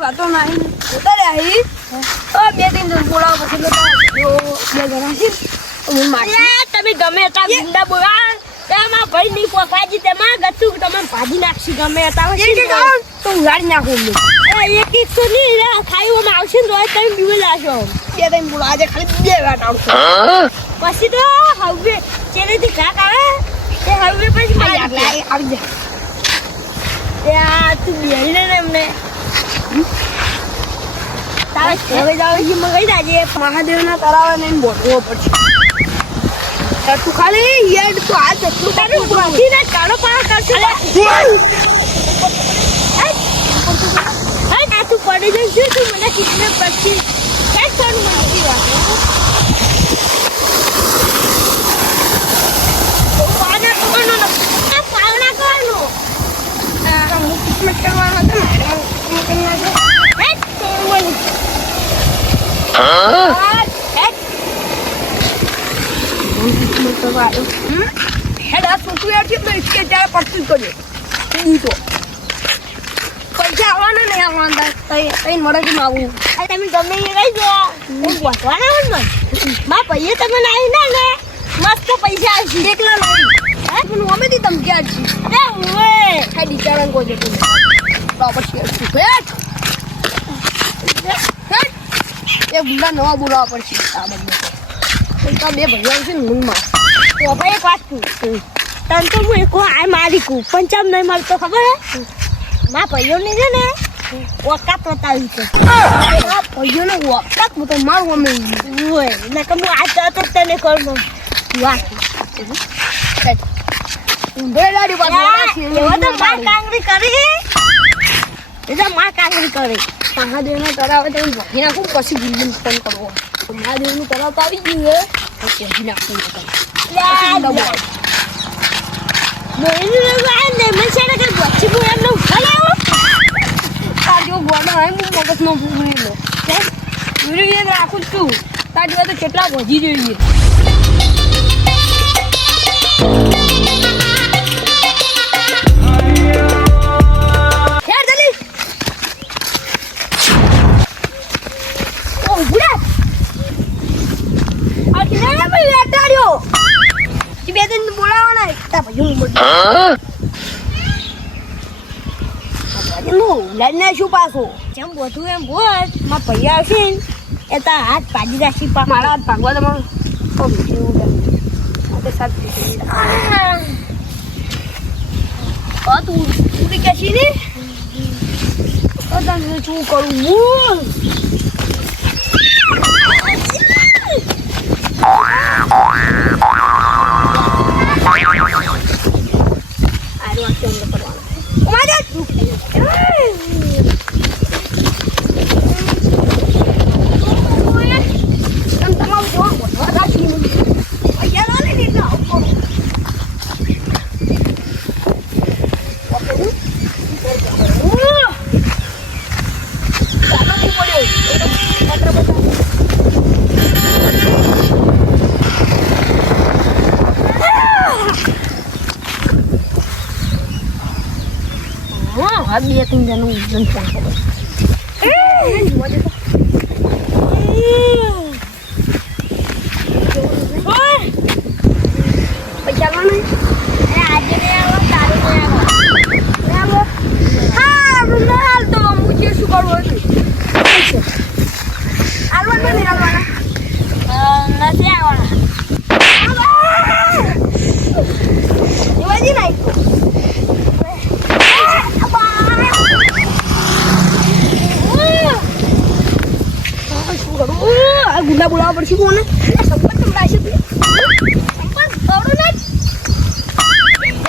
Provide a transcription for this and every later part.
વાતો નહીં ઉતારે આવી બે ત્રણ જણ બોલાવો પછી જો બે જણા છે હું મારી તમે ગમે હતા ગુંડા બોલા તેમાં ભાઈ નહીં પોકાજી તેમાં ગતું તમે ભાજી નાખશી ગમે હતા તો ઉડાડી નાખું એક એક તો નહીં ખાઈઓમાં આવશે ને તમે બીવે લાશો બે ત્રણ બોલા આજે ખાલી બે વાત આવશે પછી તો હવે ચેલેથી ઘાક આવે તે હવે પછી આવી જાય ત્યાં તું બેરી ને એમને તારે હવે જાવ છે મગાઈ દાજે મહાદેવના તળાવે ને બોટવો પડશે તું ખાલી યાર તું આ જેટલું તારું બાકી ના કાળો પા કરશે હા તું પડી જશે તું મને કિડને પછી કેટ કરું મારી વાત પાના કોનો ના પાવના કોનો હું કિસ્મત કરવાનો હતો હેડા છોટું યાર કેટલો ઇસકે ત્યારે પડતું કર્યો તો પૈસા આવવાના નહીં આવવાના તઈ મળે કે આવું તમે ગમે એ રહી જો હું બોલવાના હોય ને માં પૈયે તમે નાઈ ના ને મસ્ત પૈસા આવશે એકલા નહીં હે પણ અમે દી તમ ક્યાં છે અરે ઓએ હે બિચારાને કોઈ જતું બરાબર છે ભેટ એ ગુંડા નવા બોલાવા પડશે આ બંને તો બે ભૈયા છે ને મૂનમાં તો ભાઈ એક વાત કહું તને તો હું એક આ મારી કહું પંચામ નહીં મળતો ખબર હે માં ભાઈઓને છે ને ઓકાત બતાવી છે ભૈયોને વખત હું તો મારું અમે ઓય ને કે હું આ તો તને કરું વાત ઊંધેડાડી પાસે એવો તો માં કાંગરી કરી એ માં કાંગરી કરી મહાદેવના તળાવે તો ભાગી નાખું પછી બિલ્ડિંગ ફોન કરવો મહાદેવનું તળાવ તો આવી ગયું હે ભાગી નાખું તાર જેવો ગોડો હોય હું મગજમાં ભૂગરી લો વિડીયો રાખું છું તાર જેવા તો કેટલા વધી જોઈએ શું પાછું જેમ બધું એમ બોલ માં પૈયા આવશે ને એ તાર હાથ ભાજી રાખી મારા હાથ ભાગવા તમારું તું ઉડી કે છે ને શું કરું હું બે ત્રણ જણનું ફોન ખબર પૈસા કોને આજે નહીં આવો તારું નહીં આવો હા હાલ તો હું જે શું કરવું હતું આવવાના નહીં આવવાના નથી આવવાના શિવાજી નહીં ગુંડા બોલાવવા પડશે કોને સંપલ સંભળાય છે સંપલ આવડો ને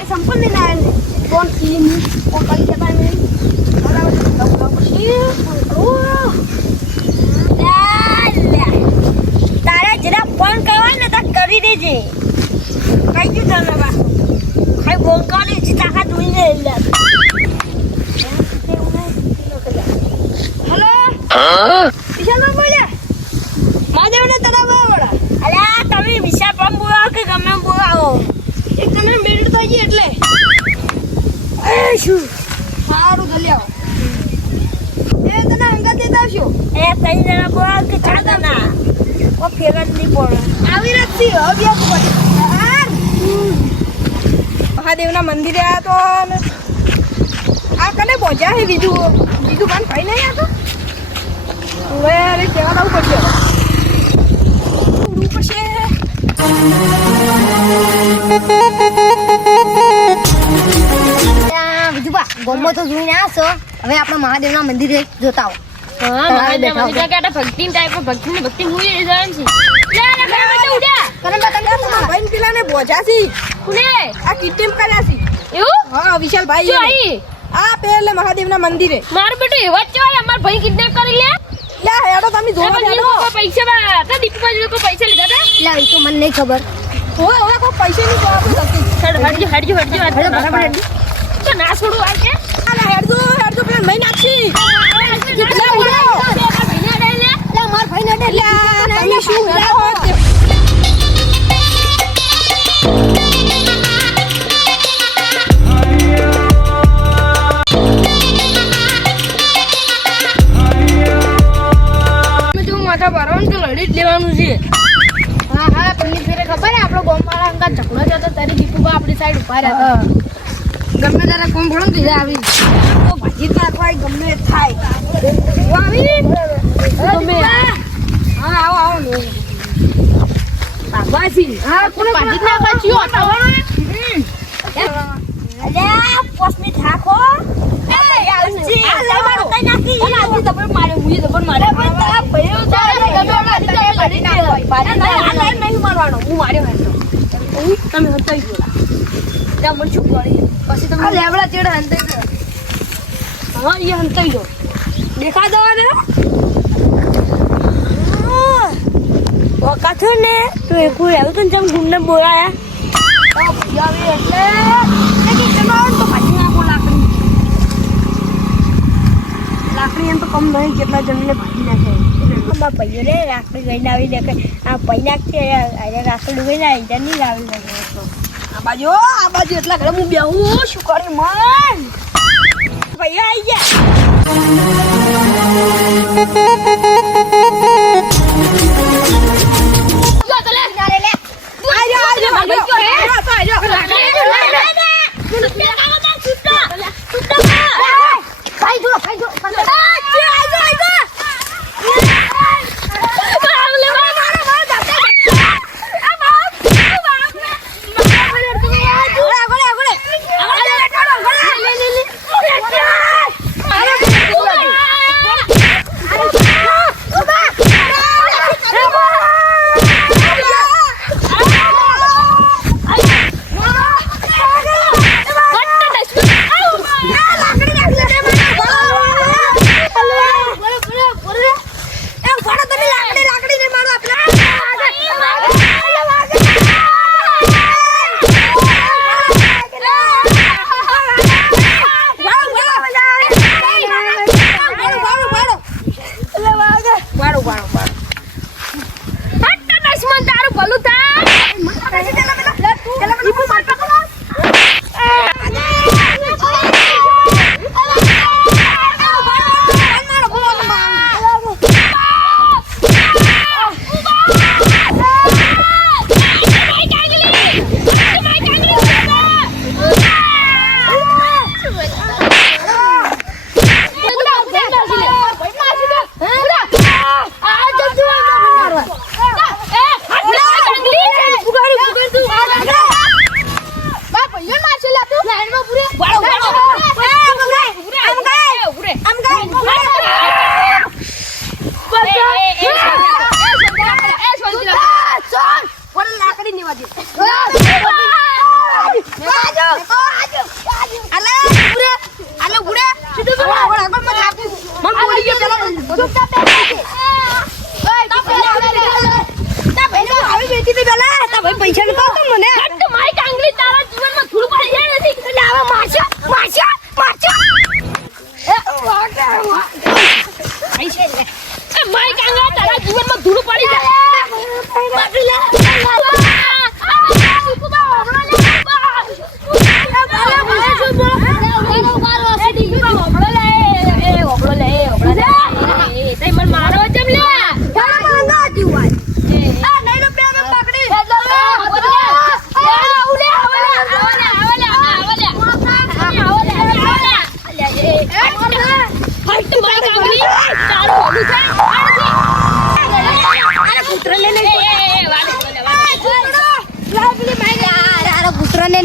સંપલ લઈને આવ્યા ને કોણ ફિલ્મ કોણ કરી જતા ને બરાબર બોલાવવા પડશે તારા જરા ફોન કરવા ને તો કરી દેજે કઈ ગયું તને બા કઈ બોલવાની છે તાકા જોઈને હેલો વિશાલભાઈ બોલ્યા મહાદેવને તળાવ વાળા અલ્યા તમે વિશાળ પણ બોલાવો કે ગમે બોલાવો એક તમે મિનિટ થઈ ગઈ એટલે શું બોલ કે ચાંદના ઓ ફેર જ નહીં પડે આવી નથી હવે બે મહાદેવના મંદિરે આવ્યા તો ને આ કને પહોંચ્યા છે બીજું કાન ભાઈ નહીં આ તો હવે અરે કેવા લાવવું પડશે ઉડવું પડશે વિજુબા ગોમો તો જોઈને આવશો હવે આપણે મહાદેવના મંદિરે જોતા આવો હા મહાદેવ મંદિર કે ભક્તિ ટાઈપ ભક્તિ હુઈ જવાનું છે લે લે કરે ઉડ્યા કરંબા તમે ભાઈ પેલા ને પહોંચ્યા છે કુને આ કિડનેપ કર્યા છે એવું હા વિશાલભાઈ જો આઈ આ પેલે મહાદેવના મંદિરે માર બેટો એવા જ છે અમાર ભાઈ કિડનેપ કરી લે યા હેડો તમે જોવા હેડો પૈસા બા તો દીપુભાઈ લોકો પૈસા લીધા હતા લા એ તો મને નહીં ખબર ઓય કોઈ પૈસા ની જવાબ નથી હડજો બરાબર હેડી. તો ના છોડું આ કે આ હેડજો પેલા મહી નાખી લા માર ભાઈ ને ડે તમે શું હેડો માથા ભરવાનું તો લડી જ લેવાનું છે હા પેલી ફેરે ખબર હે આપણો ગોમવાળા અંકા ઝઘડો થયો તો તારી દીપુબા આપણી સાઈડ ઉભા રહ્યા ગમે તારા કોમ ભણો ને આવી તો ભાજી નાખવાય ગમે તે થાય આવી ગમે હા આવો ને બાબાજી હા કોને ભાજી ના પાછ્યો હટાવવાનો અલ્યા પોસની થાકો એ આવજી આ લે મારો કઈ નાખી અને આજે દબર મારે મુઈ દબર મારે આ ભયો ચાલે નહીં મારવાનો હું માર્યો હેડો તમે હતાઈ ગયો ત્યાં મને શું પડી પછી તમે લેવડા ચેડે હંતાઈ ગયો હા એ હંતાઈ ગયો દેખા દો ને વખત ને તો એક આવ્યું તો જેમ ઘૂમને બોલાયા તો ભૈયા આવે એટલે કે તમારે તો ભાજી નાખો લાકડી એમ તો કમ નહીં કેટલા જણને ભાજી નાખે અમારા ભાઈઓ ને રાખડી ગઈને આવી દેખે આ ભાઈ નાખતી રાખડી ગઈને આવી ત્યાં નહીં લાવી શકે આ બાજુ એટલા ઘરે હું બેહું શું કરી મન ભાઈઓ આવી ગયા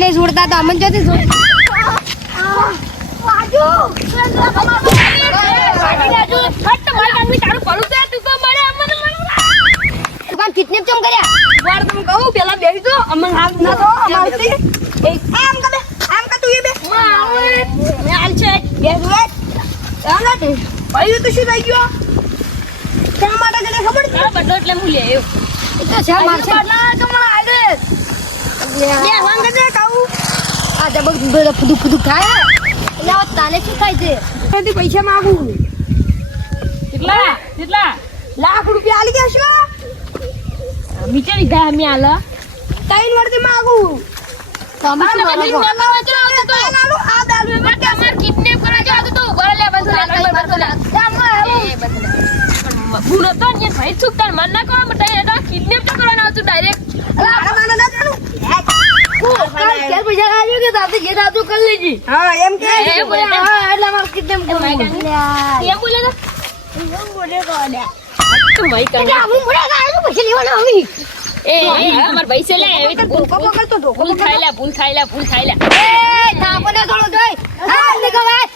નહીં છોડતા તો અમન જતી છોડ કિડનેપ ચમ કર્યા વાર તમે કહું પેલા બેસી દો અમન હાથ ના તો અમારથી આમ કે તું એ બે મે આલ છે બેસ ચાલો તે ભાઈ તો શું થઈ ગયો કેમ માટે તને ખબર છે બડો એટલે હું લે આવ્યો એ તો છે મારશે બડલા તો મને આલે લે વાંગ દે કાઉ આ જબ ફુદુ ખાય એટલે તાને શું થાય છે એથી પૈસા માંગુ કેટલા લાખ રૂપિયા આલી ગયા છો મિચારી ગયા મે આલ 3 વર્ષથી માંગુ તમારે કિડનેપ કરા જો તો ઉભા લે બસ ભૂનો તો ને ભાઈ છુકતા મન ના કરો મટે એડા કિડનેપ તો કરવાના આવતું ડાયરેક્ટ મારા માને ના જાણું કેર પૈસા આવ્યો કે તાતે જે દાદુ કરી લેજી હા એમ કે હા એટલે માર કિડનેપ કરો એમ બોલે તો એમ બોલે કોડ્યા તો ભાઈ કામ હું બોલે ગાયું પછી લેવાનો આવી એ અમાર ભાઈ છે લે એવી ધોકો પકડતો ધોકો ભૂલ ખાઈ લે એ તાપને થોડો જોઈ હા નીકો ભાઈ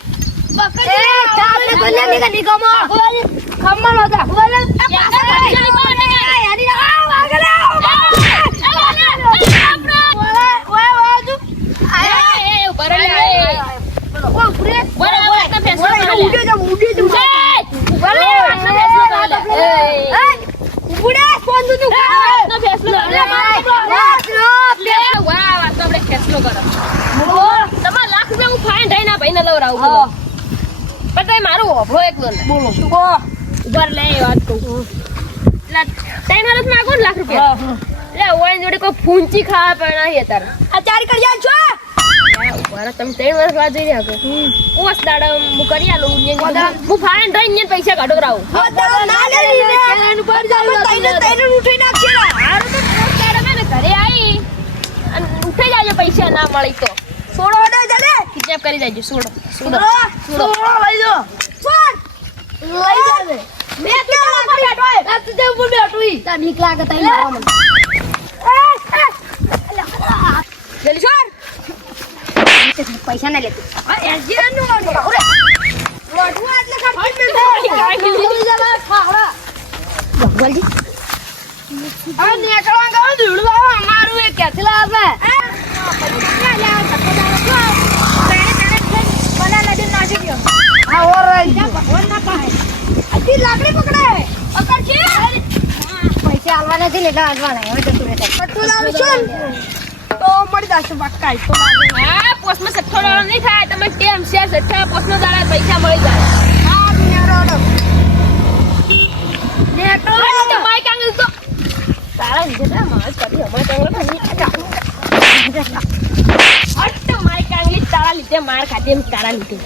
પકડ એ તાપને કોને નીકો મો ખમ્મા નોતા બોલ યારી આ વાગલે મારું હોભળો એક બોલો ઉભર લે વાત કહું એટલે 3 વર્ષ માંગો ને લાખ રૂપિયા એટલે ઓય જોડે કોઈ ફૂંચી ખાવા પણ નહીં તાર આ ચાર કરી આલ છો ઉભર તમે 3 વર્ષ વાત જઈ રહ્યા છો ઓસ દાડા હું કરી આલું હું ફાઈન દઈને પૈસા કાઢો કરાવું ના લે એનું પર જાવ તઈને ઉઠી નાખશે હારું તો દાડા મેં ઘરે આવી અને ઉઠી જાજો પૈસા ના મળી તો છોડો ઓડે જલે કિડનેપ કરી જાજો છોડો લઈ જો છોડ લઈ જાવે મે તો બેઠો રાત દે ઉપર બેઠો ઈ તા બીક લાગે તઈ મારવા મને જલ્દી છોડ પૈસા ના લેતું આ એસજી નું ઓરે લોટવા એટલે ખર્ચ મે જલ્દી જલા ખાડા જલ્દી આ નેકળવા ગયો ધૂળવા અમારું એ ક્યાંથી લાવે લાકડી પકડે પૈસા આલવાના છે ને એટલે આલવાના હવે જતું રહેશે પટ્ટુ લાવું છું તો મળી જશે બાકા તો હા પોસ્ટમાં $60 નહીં થાય તમે ટેમ શેર 60 પોસ્ટનો દાડા પૈસા મળી જાય હા નેરો નેટો તો માઈક આંગલ તો તારા વિજેતા માર કરી અમાર તો માઈક આંગલી તારા લીધે માર ખાધી એમ તારા લીધે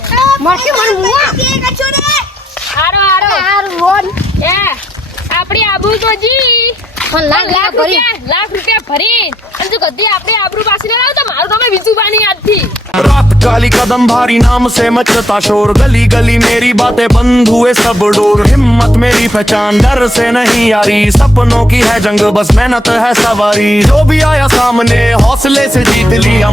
મરસી મન મુઆ કે કચો રે આરો રોન એ આપણી આબરૂ તો જી પણ લાખ રૂપિયા ભરી અને જો કદી આપણી આબરૂ પાછી ના લાવ તો મારું તમે વિજુબાની યાદથી रात काली कदम भारी नाम से मचता शोर गली गली मेरी बातें बंद हुए सब डोर हिम्मत मेरी पहचान डर से नहीं यारी सपनों की है जंग बस मेहनत है सवारी जो भी आया सामने हौसले से जीत लिया